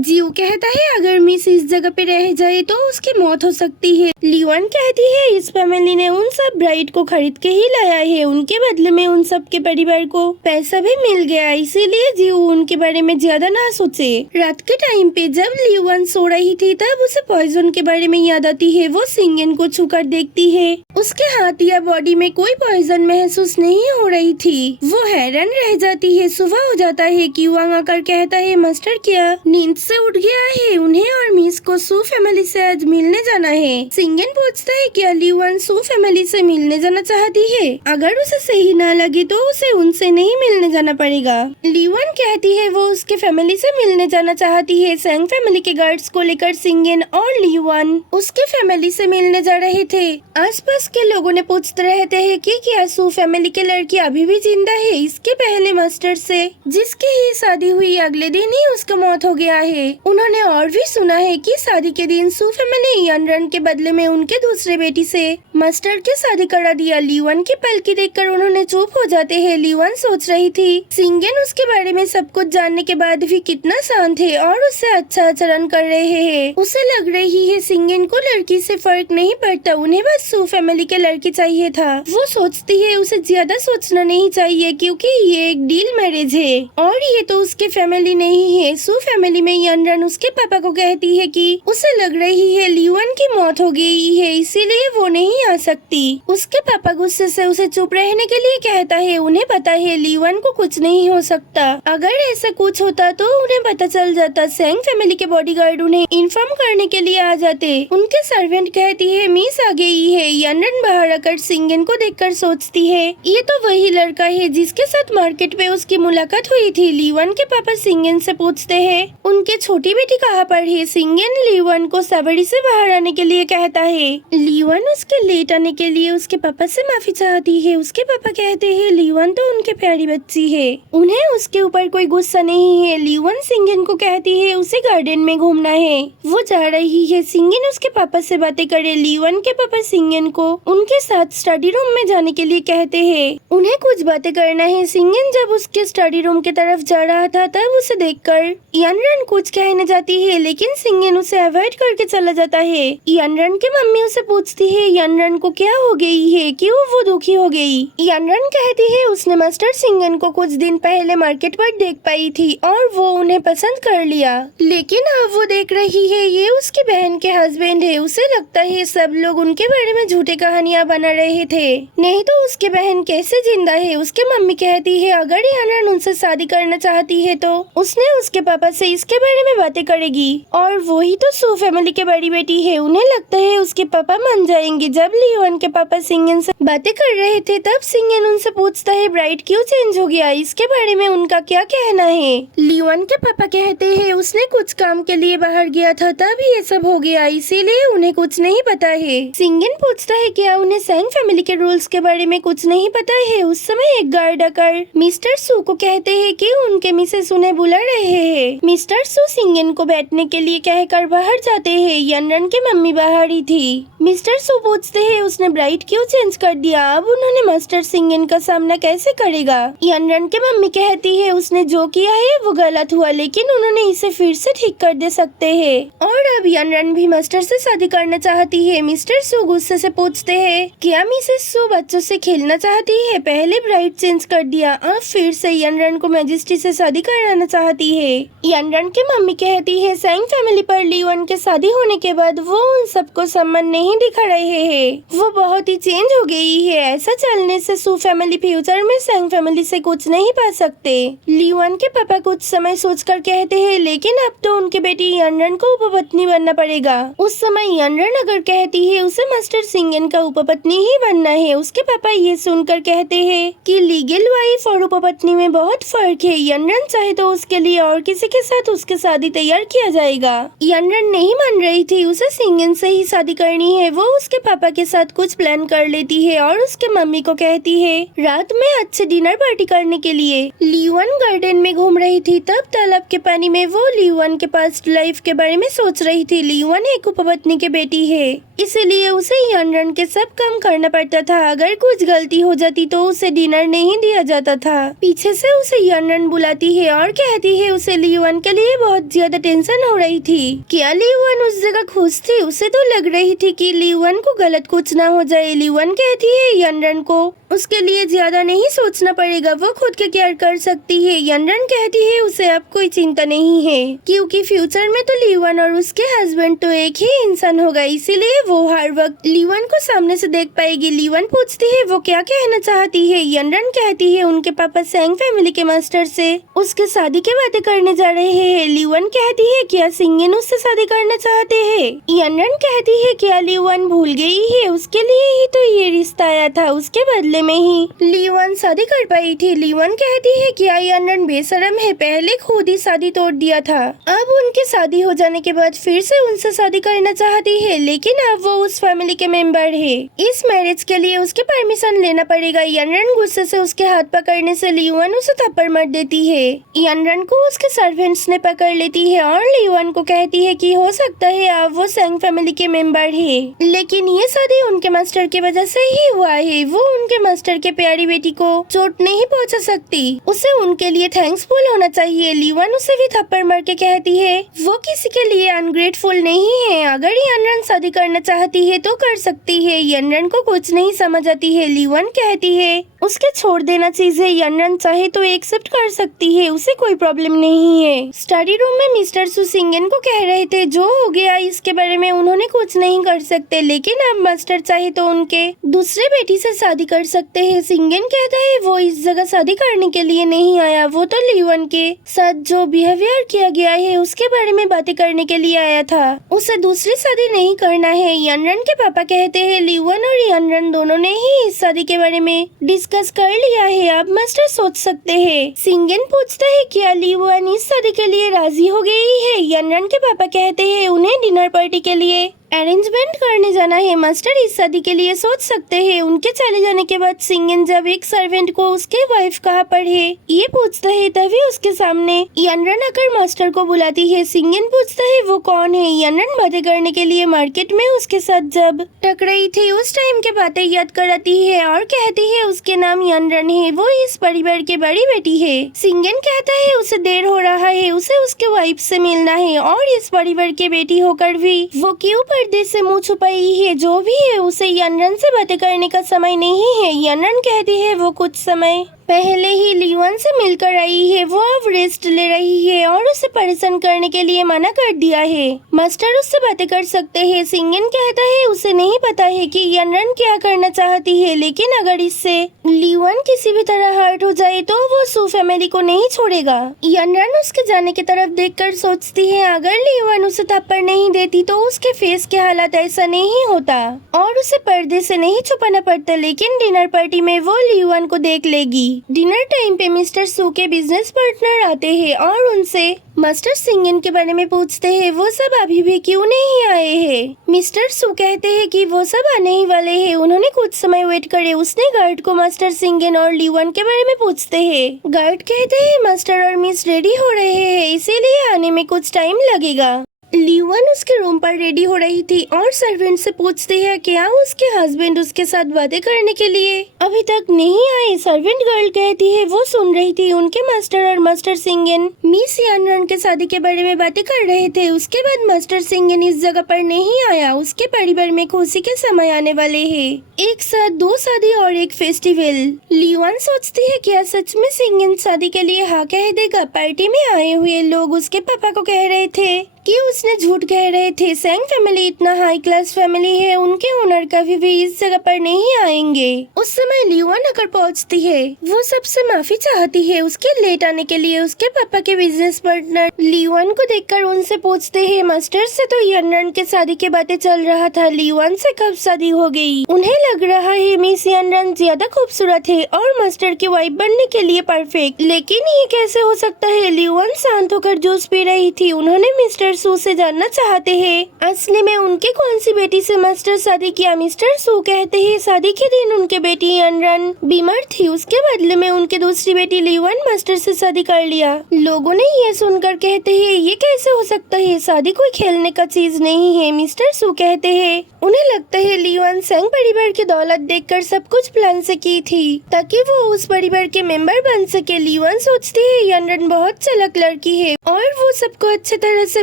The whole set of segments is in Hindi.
जीव कहता है अगर मिस इस जगह पे रह जाए तो उसकी मौत हो सकती है। लियोन कहती है इस फैमिली ने उन सब ब्राइड को खरीद के ही लाया है, उनके बदले में उन सब के परिवार को पैसा भी मिल गया, इसीलिए जीव उनके बारे में ज्यादा ना सोचे। रात के टाइम पे जब लियोन सो रही थी तब उसे पॉइजन के बारे में याद आती है। वो सिंगन को छूकर देखती है, उसके हाथ या बॉडी में कोई पॉइजन महसूस नहीं हो रही थी। वो हैरान रह जाती है। सुबह हो जाता है। क्यूआंग आकर कहता है मास्टर क्या नींद से उठ गया है? उन्हें और मिस को सू फैमिली से आज मिलने जाना है। सिंगन पूछता है क्या लियोन सू फैमिली से मिलने जाना चाहती है? अगर उसे सही ना लगे तो उसे उनसे नहीं मिलने जाना पड़ेगा। लियोन कहती है वो उसके फैमिली से मिलने जाना चाहती है। सैंग फैमिली के गार्ड्स को लेकर सिंगन और लियोन उसके फैमिली से मिलने जा रहे थे। आसपास के लोगों ने पूछते रहते हैं कि क्या सू फैमिली के लड़की अभी भी जिंदा है। इसके पहले मास्टर से जिसकी ही शादी हुई अगले दिन ही उसका मौत हो गया है। उन्होंने और भी सुना है कि शादी के दिन सू फैमिली यानरन के बदले में उनके दूसरे बेटी से मास्टर की शादी करा दिया। लियोन की पलकी देखकर उन्होंने चुप हो जाते हैं। लियोन सोच रही थी सिंगन उसके बारे में सब कुछ जानने के बाद भी कितना शांत है और उससे अच्छा आचरण कर रहे हैं। उसे लग रही है सिंगन को लड़की से फर्क नहीं पड़ता, उन्हें बस सू फैमिली के लड़की चाहिए था। वो सोचती है उसे ज्यादा सोचना नहीं चाहिए क्योंकि ये एक डील मैरिज है और ये तो उसके फैमिली नहीं है। सू फैमिली में यानरन उसके पापा को कहती है कि उसे लग रही है लियोन की मौत हो गई है, इसीलिए वो नहीं आ सकती। उसके पापा गुस्से से उसे चुप रहने के लिए कहता है। उन्हें पता है लियोन को कुछ नहीं हो सकता। अगर ऐसा कुछ होता तो उन्हें पता चल जाता। सैंग फैमिली के बॉडीगार्ड उन्हें इन्फॉर्म करने के लिए आ जाते। उनके सर्वेंट कहती है मिस आ गई है। यानरन बाहर आकर सिंगन को देखकर सोचती है ये तो वही लड़का है जिसके साथ मार्केट में उसकी मुलाकात हुई थी। लियोन के पापा सिंगन से पूछते हैं उनके छोटी बेटी कहाँ पर है। सिंगन लियोन को सवारी से बाहर आने के लिए कहता है। लियोन उसके लेट आने के लिए उसके पापा से माफी चाहती है। उसके पापा कहते हैं लियोन तो उनके प्यारी बच्ची है, उन्हें उसके ऊपर कोई गुस्सा नहीं है। लियोन सिंगन को कहती है उसे गार्डन में घूमना है। वो जा रही है। सिंगन उसके पापा से बातें करे। लियोन के पापा सिंगन को उनके साथ स्टडी रूम में जाने के लिए कहते हैं। उन्हें कुछ बातें करना है। सिंगन जब उसके स्टडी रूम की तरफ जा रहा था तब उसे देखकर यानरन कुछ कहने जाती है लेकिन सिंगन उसे अवॉइड करके चला जाता है। यानरन की मम्मी उसे पूछती है यानरन को क्या हो गई है, क्यों वो दुखी हो गई। यानरन कहती है उसने मास्टर सिंगन को कुछ दिन पहले मार्केट पर देख पाई थी और वो उन्हें पसंद कर लिया, लेकिन अब वो देख रही है ये उसकी बहन के हस्बैंड है। उसे लगता है सब लोग उनके बारे में झूठी कहानियां बना रहे थे, नहीं तो उसकी बहन कैसे जिंदा है। उसकी मम्मी कहती है अगर यानरन उनसे शादी करना चाहती है तो उसने उसके पापा से इसके बारे में बातें करेगी और वही तो सू फैमिली की बड़ी बेटी है। उन्हें लगता है उसके पापा मान जाएंगे। जब लियोन के पापा सिंगन से बातें कर रहे थे तब सिंगन उनसे पूछता है ब्राइड क्यों चेंज हो गया, इसके बारे में उनका क्या कहना है। लियोन के पापा कहते हैं उसने कुछ काम के लिए बाहर गया था तब ये सब हो गया, इसीलिए उन्हें कुछ नहीं पता है। सिंगन पूछता है क्या उन्हें सैंग फैमिली के रूल्स के बारे में कुछ नहीं पता है। उस समय एक गार्ड आकर मिस्टर सू को कहते हैं कि उनके मिसेस उन्हें बुला रहे हैं। मिस्टर सू सिंगन को बैठने के लिए कहकर बाहर जाते हैं। यानरन की मम्मी बाहर ही थी। मिस्टर सू पूछते हैं उसने ब्राइड क्यों चेंज कर दिया, अब उन्होंने मास्टर सिंगन का सामना कैसे करेगा। यानरन की मम्मी कहती है उसने जो किया है वो गलत हुआ लेकिन उन्होंने इसे फिर से ठीक कर दे सकते हैं और अब यानरन भी मास्टर से शादी करना चाहती है। मिस्टर सू गुस्से से पूछते हैं क्या मिसेस सू बच्चों से खेलना चाहती है, पहले ब्राइड चेंज कर दिया अब फिर से यानरन को मैजिस्ट्री से शादी कराना चाहती है। यानरन की मम्मी कहती है सैंग फैमिली पर लियोन के शादी होने के बाद वो उन सबको सम्मान नहीं दिखा रहे हैं, वो बहुत ही चेंज हो गई है। ऐसा चलने से सू फैमिली फ्यूचर में सैंग फैमिली से कुछ नहीं पा सकते। लियोन के पापा कुछ समय सोचकर कहते हैं लेकिन अब तो उनकी बेटी यानरन को उपपत्नी बनना पड़ेगा। उस समय यानरन अगर कहती है उसे मास्टर सिंगन का उपपत्नी ही बनना है। उसके पापा ये सुनकर कहते हैं कि लीगल वाइफ और उपपत्नी में बहुत फर्क है। यानरन चाहे तो उसके लिए और किसी के साथ उसकी शादी तैयार किया जाएगा। यानरन नहीं मान रही थी, उसे सिंगन से ही शादी करनी है वो उसके पापा के साथ कुछ प्लान कर लेती है और उसके मम्मी को कहती है रात में अच्छे डिनर पार्टी करने के लिए। लियोन गार्डन में घूम रही थी, तब तालाब के पानी में वो लियोन के पास्ट लाइफ के बारे में सोच रही थी। लियोन एक उपपत्नी की बेटी है, इसीलिए उसे यनरन के सब काम करना पड़ता था। अगर कुछ गलती हो जाती तो उसे डिनर नहीं दिया जाता था। पीछे से उसे यनरन बुलाती है और कहती है उसे लियोन के लिए बहुत ज्यादा टेंशन हो रही थी। क्या लियोन उस जगह खुश थी? उसे तो लग रही थी कि लियोन को गलत कुछ ना हो जाए। लियोन कहती है यनरन को उसके लिए ज्यादा नहीं सोचना पड़ेगा, वो खुद के केयर कर सकती है। यनरन कहती है उसे अब कोई चिंता नहीं है, क्योंकि फ्यूचर में तो लियोन और उसके हस्बैंड तो एक ही इंसान होगा, इसीलिए वो हर वक्त लियोन को सामने से देख पाएगी। लियोन पूछती है वो क्या कहना चाहती है। यनरन कहती है उनके पापा सैंग फैमिली के मास्टर से उसके शादी की बातें करने जा रहे हैं। लियोन कहती है क्या सिंगिन उससे शादी करना चाहते हैं। यनरन कहती है क्या लियोन भूल गई है, उसके लिए ही तो ये रिश्ता आया था, उसके बदले में ही लियोन शादी कर पाई थी। लियोन कहती है क्या यनरन बेशरम है, पहले खुद ही शादी तोड़ दिया था, अब उनकी शादी हो जाने के बाद फिर से उनसे शादी करना चाहती है, लेकिन अब वो उस फैमिली के मेंबर है, इस मैरिज के लिए उसके परमिशन लेना पड़ेगा। यनरन गुस्से से उसके हाथ पकड़ने से लियोन उसे थप्पड़ मार देती है। यनरन को उसके सर्वेंट्स ने पकड़ लेती है और लियोन को कहती है कि हो सकता है अब वो सैंग फैमिली के मेंबर है, लेकिन ये शादी उनके मास्टर की वजह से ही हुआ है। वो उनके मास्टर के प्यारी बेटी को चोट नहीं पहुंचा सकती, उसे उनके लिए थैंक्सफुल होना चाहिए। लियोन उसे भी थप्पड़ मार के कहती है वो किसी के लिए अनग्रेटफुल नहीं है, अगर यनरन शादी करना चाहती है तो कर सकती है। यनरन को कुछ नहीं समझ आती है। लियोन कहती है उसके छोड़ देना चीज है, यनरन चाहे तो एक्सेप्ट कर सकती है, उसे कोई प्रॉब्लम नहीं है। स्टडी रूम में मिस्टर सू सिंगन को कह रहे थे जो हो गया इसके बारे में उन्होंने कुछ नहीं कर सकते, लेकिन अब मास्टर चाहे तो उनके दूसरे बेटी से शादी कर सकते हैं। सिंगन कहता है वो इस जगह शादी करने के लिए नहीं आया, वो तो लियोन के साथ जो बिहेवियर किया गया है उसके बारे में बातें करने के लिए आया था, उसे दूसरी शादी नहीं करना है। यनरन के पापा कहते हैं लियोन और यनरन दोनों ने ही इस शादी के बारे में डिस्कस कर लिया है, अब मास्टर सोच सकते हैं। सिंगन पूछता है क्या लियोन इस शादी के लिए राजी हो गई है। यनरन के पापा कहते हैं उन्हें डिनर पार्टी के लिए अरेंजमेंट करने जाना है, मास्टर इस शादी के लिए सोच सकते हैं। उनके चले जाने के बाद सिंगन जब एक सर्वेंट को उसके वाइफ कहाँ पर है ये पूछता है, तभी उसके सामने यनरन आकर मास्टर को बुलाती है। सिंगन पूछता है वो कौन है। यनरन बातें करने के लिए मार्केट में उसके साथ जब टकराई थी उस टाइम के बातें याद कराती है और कहती है उसके नाम यनरन है, वो इस परिवार की बड़ी बेटी है। सिंगन कहता है उसे देर हो रहा है, उसे उसके वाइफ से मिलना है और इस परिवार की बेटी होकर भी वो क्यों पर्दे से मुंह छुपाई है। जो भी है उसे यनरन से बातें करने का समय नहीं है। यनरन कहती है वो कुछ समय पहले ही लियोन से मिलकर आई है, वो अब रेस्ट ले रही है और उसे परेशान करने के लिए मना कर दिया है, मास्टर उससे बातें कर सकते हैं। सिंगन कहता है उसे नहीं पता है कि यनरन क्या करना चाहती है, लेकिन अगर इससे लियोन किसी भी तरह हर्ट हो जाए तो वो सू फैमिली को नहीं छोड़ेगा। यनरन उसके जाने की तरफ देखकर सोचती है अगर लियोन उसे थप्पड़ नहीं देती तो उसके फेस के हालात ऐसा नहीं होता और उसे पर्दे से नहीं छुपाना पड़ता, लेकिन डिनर पार्टी में वो लियोन को देख लेगी। डिनर टाइम पे मिस्टर सू के बिजनेस पार्टनर आते हैं और उनसे मास्टर सिंगन के बारे में पूछते हैं वो सब अभी भी क्यों नहीं आए हैं। मिस्टर सू कहते हैं कि वो सब आने ही वाले हैं, उन्होंने कुछ समय वेट करे। उसने गार्ड को मास्टर सिंगन और लियोन के बारे में पूछते हैं। गार्ड कहते हैं मास्टर और मिस रेडी हो रहे हैं, इसीलिए आने में कुछ टाइम लगेगा। लियोन उसके रूम पर रेडी हो रही थी और सर्वेंट से पूछती है क्या उसके हस्बैंड उसके साथ बातें करने के लिए अभी तक नहीं आए। सर्वेंट गर्ल कहती है वो सुन रही थी उनके मास्टर और मास्टर सिंगन मिस यनरन के शादी के बारे में बातें कर रहे थे। उसके बाद मास्टर सिंगन इस जगह पर नहीं आया, उसके परिवार में खुशी के समय आने वाले हैं, एक साथ 2 शादी और एक फेस्टिवल। लियोन सोचती है क्या सच में सिंगन शादी के लिए हाँ कह देगा। पार्टी में आए हुए लोग उसके पापा को कह रहे थे कि उसने झूठ कह रहे थे। सैंग फैमिली इतना हाई क्लास फैमिली है, उनके ओनर कभी भी इस जगह पर नहीं आएंगे। उस समय लियोन आकर पहुंचती है, वो सबसे माफी चाहती है उसके लेट आने के लिए। उसके पापा के बिजनेस पार्टनर लियोन को देखकर उनसे पूछते हैं मास्टर से तो यनरन के शादी की बातें चल रहा था, लियोन से कब शादी हो गई। उन्हें लग रहा है मिस यनरन ज्यादा खूबसूरत है और मास्टर की वाइफ बनने के लिए परफेक्ट, लेकिन ये कैसे हो सकता है। लियोन शांत होकर जूस पी रही थी। उन्होंने मिस्टर मिस्टर सू से जानना चाहते हैं असली में उनके कौन सी बेटी से मास्टर शादी किया। मिस्टर सू कहते हैं शादी के दिन उनके बेटी यनरन बीमार थी, उसके बदले में उनके दूसरी बेटी लीवन मास्टर से शादी कर लिया। लोगों ने ये सुनकर कहते हैं ये कैसे हो सकता है, शादी कोई खेलने का चीज नहीं है। मिस्टर सू कहते हैं उन्हें लगता है लीवन सेंग परिवार की दौलत देखकर सब कुछ प्लान से की थी ताकि वो उस परिवार के मेंबर बन सके। लीवन सोचती है यनरन बहुत चालाक लड़की है और वो सबको अच्छे तरह से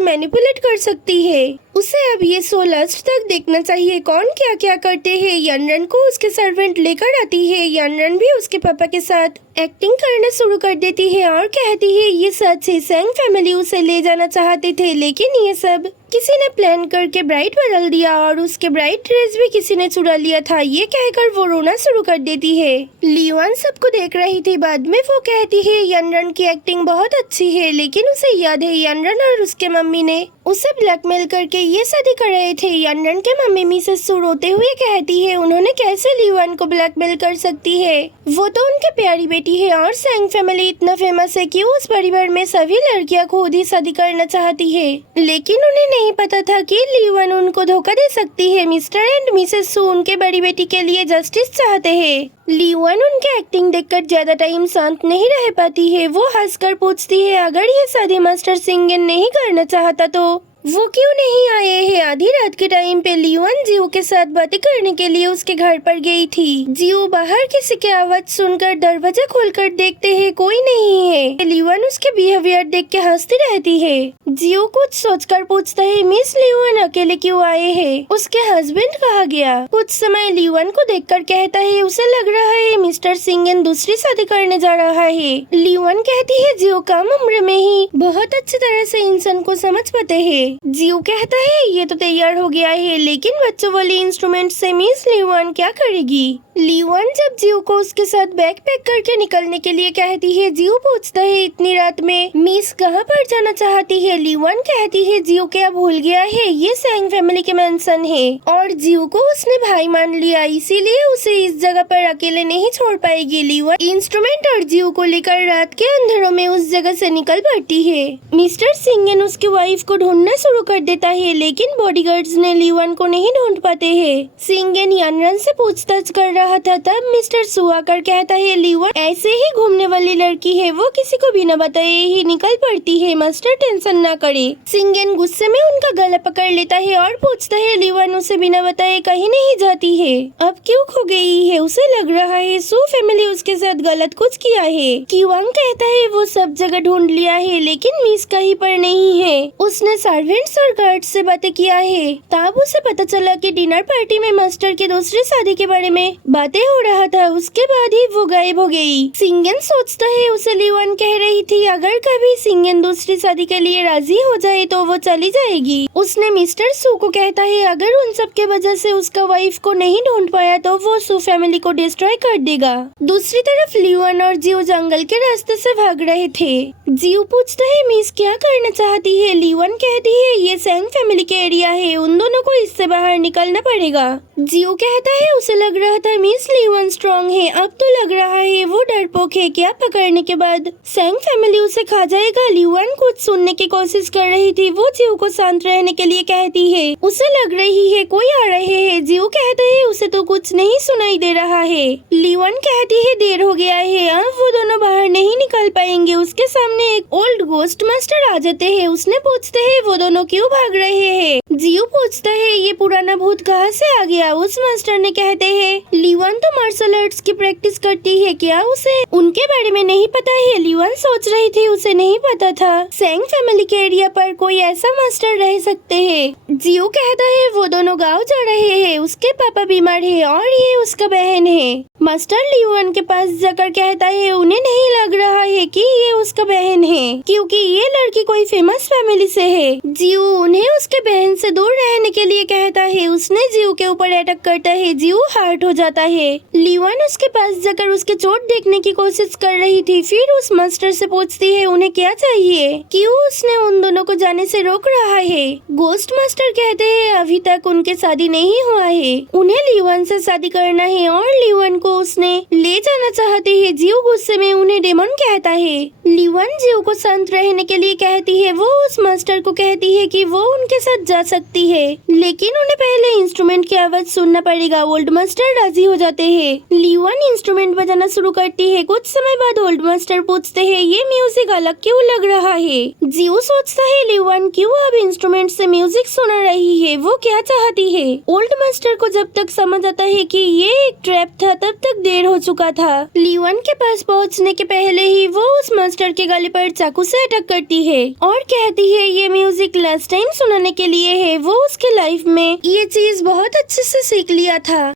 मैनिपुलेट कर सकती है। उसे अब ये शो लास्ट तक देखना चाहिए कौन क्या क्या करते हैं। यनरन को उसके सर्वेंट लेकर आती है। यनरन भी उसके पापा के साथ एक्टिंग करना शुरू कर देती है और कहती है ये सच है, सेंग फैमिली उसे ले जाना चाहते थे लेकिन ये सब किसी ने प्लान करके ब्राइट बदल दिया और उसके ब्राइट ड्रेस भी किसी ने चुरा लिया था। ये कहकर वो रोना शुरू कर देती है। लीवन सबको देख रही थी। बाद में वो कहती है यनरन की एक्टिंग बहुत अच्छी है लेकिन उसे याद है यनरन और उसके मम्मी ने उसे ब्लैकमेल करके ये शादी कर रहे थे। यनरन के मम्मी मिसेस सू रोते हुए कहती है उन्होंने कैसे लीवन को ब्लैकमेल कर सकती है, वो तो उनकी प्यारी बेटी है और सेंग फैमिली इतना फेमस है कि उस परिवार में सभी लड़कियां खुद ही शादी करना चाहती है। लेकिन उन्हें नहीं पता था कि लीवन उनको धोखा दे सकती है। मिस्टर एंड मिसेस सू उनके बड़ी बेटी के लिए जस्टिस चाहते हैं। लीवन उनके एक्टिंग देखकर ज्यादा टाइम शांत नहीं रह पाती है। वो हंसकर पूछती है अगर ये शादी मास्टर सिंगन नहीं करना चाहता तो वो क्यों नहीं आए हैं। आधी रात के टाइम पे लीवन जियो के साथ बातें करने के लिए उसके घर पर गई थी। जियो बाहर किसी की आवाज सुनकर दरवाजा खोलकर देखते हैं कोई नहीं है। लीवन उसके बिहेवियर देख के हंसती रहती है। जियो कुछ सोचकर पूछता है मिस लीवन अकेले क्यों आए हैं, उसके हस्बैंड कहाँ गया। कुछ समय लीवन को देखकर कहता है उसे लग रहा है मिस्टर सिंगन दूसरी शादी करने जा रहा है। लीवन कहती है जियो कम उम्र में ही बहुत अच्छी तरह से इंसान को समझ पाते हैं। जियो कहता है ये तो तैयार हो गया है लेकिन बच्चों वाले इंस्ट्रूमेंट से मिस लीवन क्या करेगी। लीवन जब जियो को उसके साथ बैग पैक करके निकलने के लिए कहती है जियो पूछता है इतनी रात में मिस कहाँ पर जाना चाहती है। लीवन कहती है जियो क्या भूल गया है ये सेंग फैमिली के मेंशन है और जियो को उसने भाई मान लिया इसीलिए उसे इस जगह पर अकेले नहीं छोड़ पाएगी। लीवन इंस्ट्रूमेंट और जियो को लेकर रात के अंधेरों में उस जगह से निकल पड़ती है। मिस्टर सिंगन उसकी वाइफ को ढूंढना शुरू कर देता है लेकिन बॉडीगार्ड्स ने लीवन को नहीं ढूंढ पाते हैं। सिंगन यनरन से पूछताछ कर रहा था तब मिस्टर सू आकर कहता है लीवन ऐसे ही घूमने वाली लड़की है, वो किसी को बिना बताए ही निकल पड़ती है, मास्टर टेंशन ना करे। सिंगन गुस्से में उनका गला पकड़ लेता है और पूछता है लीवन उसे बिना बताए कहीं नहीं जाती है, अब क्यों खो गई है। उसे लग रहा है सू फैमिली उसके साथ गलत कुछ किया है। किवांग कहता है वो सब जगह ढूंढ लिया है लेकिन मिस कहीं पर नहीं है, उसने सर्वेंट्स और गार्ड्स से बातें किया है। तब उसे पता चला कि डिनर पार्टी में मास्टर की दूसरी शादी के बारे में बातें हो रहा था, उसके बाद ही वो गायब हो गई। सिंगन सोचता है उसे लीवन कह रही थी अगर कभी सिंगन दूसरी शादी के लिए राजी हो जाए तो वो चली जाएगी। उसने मिस्टर सू को कहता है अगर उन सब के वजह से उसका वाइफ को नहीं ढूंढ पाया तो वो सू फैमिली को डिस्ट्रॉय कर देगा। दूसरी तरफ लीवन और जियो जंगल के रास्ते से भाग रहे थे। जियो पूछता है मिस क्या करना चाहती है। लीवन कहती है ये सेंग फैमिली के एरिया है, उन दोनों को इससे बाहर निकलना पड़ेगा। जियो कहता है उसे लग रहा था मिस लीवन स्ट्रॉन्ग है, अब तो लग रहा है वो डरपोक है, क्या पकड़ने के बाद सेंग फैमिली उसे खा जाएगा। लीवन कुछ सुनने की कोशिश कर रही थी। वो जियो को शांत रहने के लिए कहती है उसे लग रही है कोई आ रहे है। जियो कहता है उसे तो कुछ नहीं सुनाई दे रहा है। लीवन कहती है देर हो गया है, अब वो दोनों बाहर नहीं निकल पाएंगे। उसके सामने एक ओल्ड गोस्ट मास्टर आ जाते हैं। उसने पूछते है वो दोनों क्यों भाग रहे हैं। जियो पूछता है ये पुराना भूत कहाँ से आ गया। उस मास्टर ने कहते हैं लीवन तो मार्शल आर्ट्स की प्रैक्टिस करती है, क्या उसे उनके बारे में नहीं पता है। लीवन सोच रही थी उसे नहीं पता था सेंग फैमिली के एरिया पर कोई ऐसा मास्टर रह सकते हैं। जियो कहता है वो दोनों गाँव जा रहे हैं, उसके पापा बीमार है और ये उसका बहन है। मास्टर लीवन के पास जाकर कहता है उन्हें नहीं लग रहा है कि ये उसका बहन है क्योंकि ये लड़की कोई फेमस फैमिली से है। जियो उन्हें उसके बहन से दूर रहने के लिए कहता है। उसने जियो के ऊपर अटैक करता है, जियो हर्ट हो जाता है। लीवन उसके पास जाकर उसके चोट देखने की कोशिश कर रही थी। फिर उस मास्टर से पूछती है उन्हें क्या चाहिए, क्यों उसने उन दोनों को जाने से रोक रहा है। गोस्ट मास्टर कहते हैं अभी तक उनके शादी नहीं हुआ है, उन्हें लीवन से शादी करना है और लीवन को उसने ले जाना चाहते हैं। जियो गुस्से में उन्हें डेमन कहता है। लिवन जियो को शांत रहने के लिए कहती है। वो उस मास्टर को कहती है कि वो उनके साथ जा सकती है, लेकिन उन्हें पहले इंस्ट्रूमेंट की आवाज सुनना पड़ेगा। ओल्ड मास्टर राजी हो जाते हैं। लिवन इंस्ट्रूमेंट बजाना शुरू करती है। कुछ समय बाद ओल्ड मास्टर पूछते हैं, ये म्यूजिक अलग क्यों लग रहा है? जियो सोचता है, लिवन क्यों अब इंस्ट्रूमेंट से म्यूजिक सुना रही है? वो क्या चाहती है? ओल्ड मास्टर को जब तक समझ आता है कि ये एक ट्रैप था, तब तक देर हो चुका था। लिवन के पास पहुंचने के पहले ही वो उस मास्टर के गले पर चाकू से अटैक करती है और कहती है, ये म्यूजिक लास्ट टाइम सुनाने के लिए है। वो उसके लाइफ में ये चीज बहुत अच्छे से सीख लिया था।